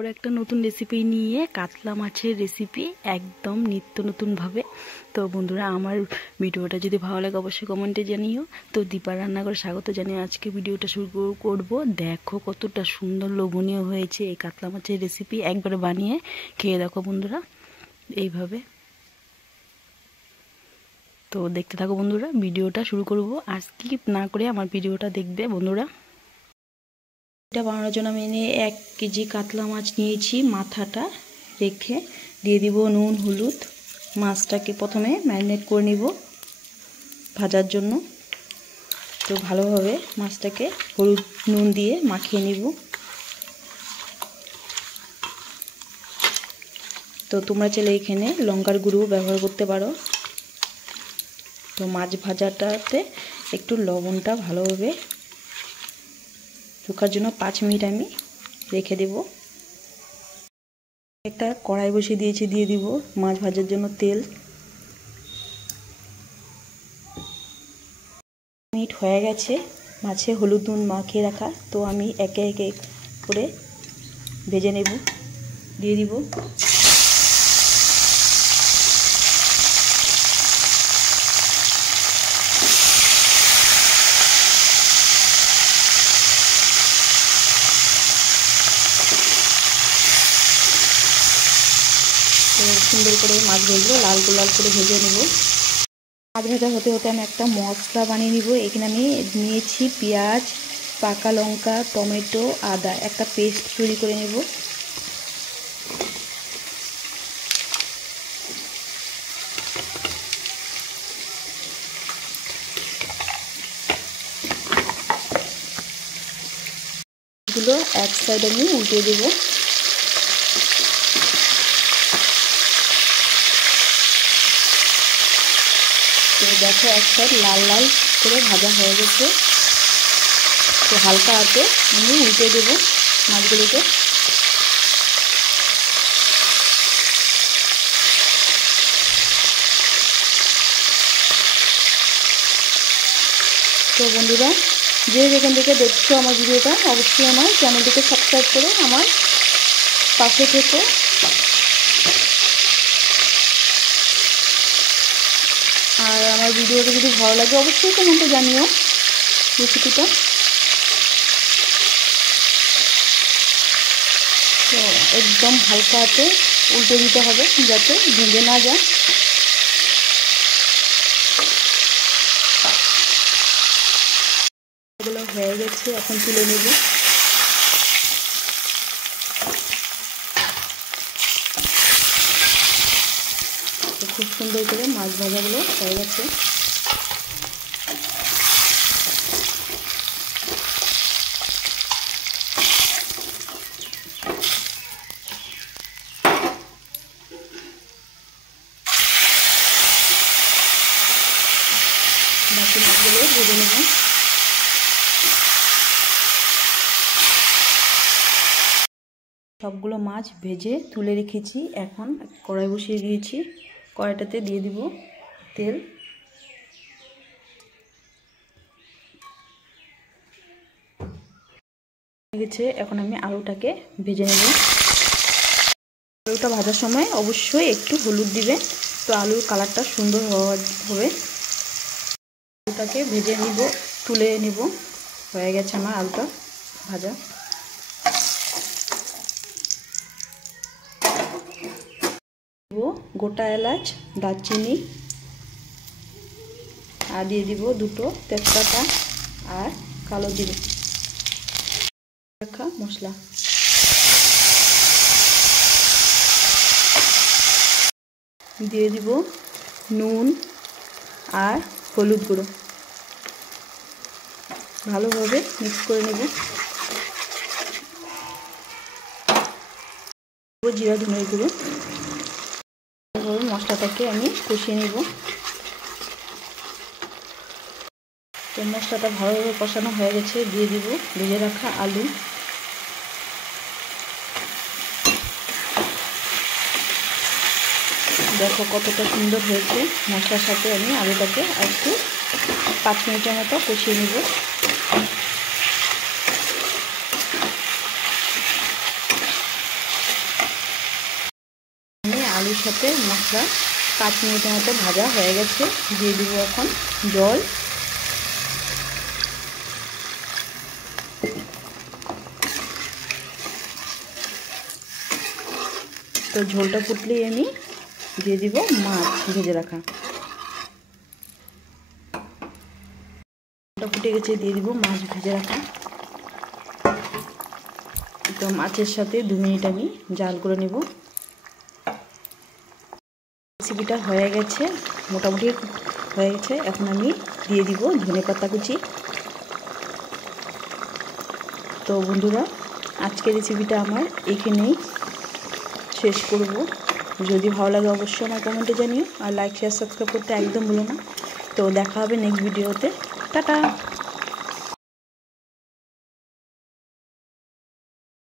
और एक नतून रेसिपि निये कातला माछेर रेसिपि एकदम नित्य नतून भावे। तो बंधुरा आमार भिडियोटा यदि भालो लागे अवश्य कमेंटे जानियो। तो दीपार रान्नाघरे स्वागत जानिये आज के भिडियोटा शुरू करब। देखो कतटा सुंदर लोभनीय हयेछे এই কাতলা মাছের रेसिपि। একবার বানিয়ে খেয়ে দেখো বন্ধুরা এইভাবে। তো দেখতে থাকো বন্ধুরা, ভিডিওটা শুরু করব। আর স্কিপ না করে আমার ভিডিওটা দেখবে বন্ধুরা। এটা বানানোর জন্য আমি 1 কেজি কাতলা মাছ নিয়েছি। মাথাটা রেখে দিয়ে দিব নুন হলুদ। মাছটাকে প্রথমে ম্যারিনেট করে নিব ভাজার জন্য। তো ভালোভাবে মাছটাকে হলুদ নুন দিয়ে মাখিয়ে নিব। তো তোমরা চাইলে এখানে লঙ্কার গুঁড়ো ব্যবহার করতে পারো। তো মাছ ভাজাটাতে একটু লবণটা ভালোভাবে শুকার জন্য 5 মিনিট আমি রেখে দেব। একটা কড়াই বসিয়ে দিয়েছি, দিয়ে দিব মাছ ভাজার জন্য তেল। মিনিট হয়ে গেছে মাছে হলুদ নুন মাখিয়ে রাখা। তো আমি একে একে করে ভেজে নেব। দিয়ে দিব সুন্দর করে মাছগুলো লাল করে ভেজে নেব। মাছ ভাজা হতে হতে আমি একটা মশলা বানিয়ে নিব। এখানে আমি নিয়েছি পেঁয়াজ, পাকা লঙ্কা, টমেটো, আদা, একটা পেস্ট তৈরি করে নেব। এগুলো এক সাইড আমি উল্টে দেব। তো দেখো এক সাইড লাল লাল করে ভাজা হয়ে গেছে। তো হালকা হাতে আমি উল্টে দেব মাছগুলোকে। তো বন্ধুরা যে যেখান থেকে দেখছো আমার ভিডিওটা অবশ্যই আমার চ্যানেলটিকে সাবস্ক্রাইব করে আমার পাশে থেকো। আর আমার ভিডিওটা যদি ভালো লাগে অবশ্যই কমেন্টে জানিও রেসিপিটা। তো একদম হালকা হাতে উল্টে দিতে হবে যাতে ভেঙে না যায়। এগুলো হয়ে গেছে, এখন তুলে নেব। খুব সুন্দর করে মাছ ভাজাগুলো হয়ে গেছে। বাকি মাছগুলো ভেজে নেব। সবগুলো মাছ ভেজে তুলে রেখেছি। এখন কড়াই বসিয়ে দিয়েছি। কড়াইটাতে দিয়ে দিব তেল। গেছে, এখন আমি আলুটাকে ভেজে নেব। আলুটা ভাজার সময় অবশ্যই একটু হলুদ দিবেন, তো আলুর কালারটা সুন্দর হবে। আলুটাকে ভেজে নিব, তুলে নিব। হয়ে গেছে আমার আলুটা ভাজা। গোটা এলাচ, দারচিনি, আর দিয়ে দিব 2টো তেজপাতা আর কালো জিরে রাখা মশলা। দিয়ে দিব নুন আর হলুদ গুঁড়ো। ভালোভাবে মিক্স করে নেব। জিরা ধনের গুঁড়ো। মশলাটাকে আমি কষিয়ে নেব। তো মশলাটা ভালোভাবে কষানো হয়ে গেছে, দিয়ে দিব ভেজে রাখা আলু। দেখো কতটা সুন্দর হয়েছে। মশলার সাথে আমি আলুটাকে একটু 5 মিনিটের মতো কষিয়ে নেব। আলুর সাথে মশলা 5 মিনিটের মতো ভাজা হয়ে গেছে। দিয়ে দিব এখন জল। তো ঝোলটা ফুটলেই আমি দিয়ে দিব মাছ ভেজে রাখা। ফুটে গেছে, দিয়ে দিব মাছ ভেজে রাখা। তো মাছের সাথে 2 মিনিট আমি জাল করে নেব। রেসিপিটা হয়ে গেছে, মোটামুটি হয়ে গেছে। এখন আমি দিয়ে দিব ধনেপাতা কুচি। তো বন্ধুরা, আজকের রেসিপিটা আমার এখানেই শেষ করব। যদি ভালো লাগে অবশ্যই আমার কমেন্টে জানিও, আর লাইক শেয়ার সাবস্ক্রাইব করতে একদম ভুলো না। তো দেখা হবে নেক্সট ভিডিওতে। টাটা।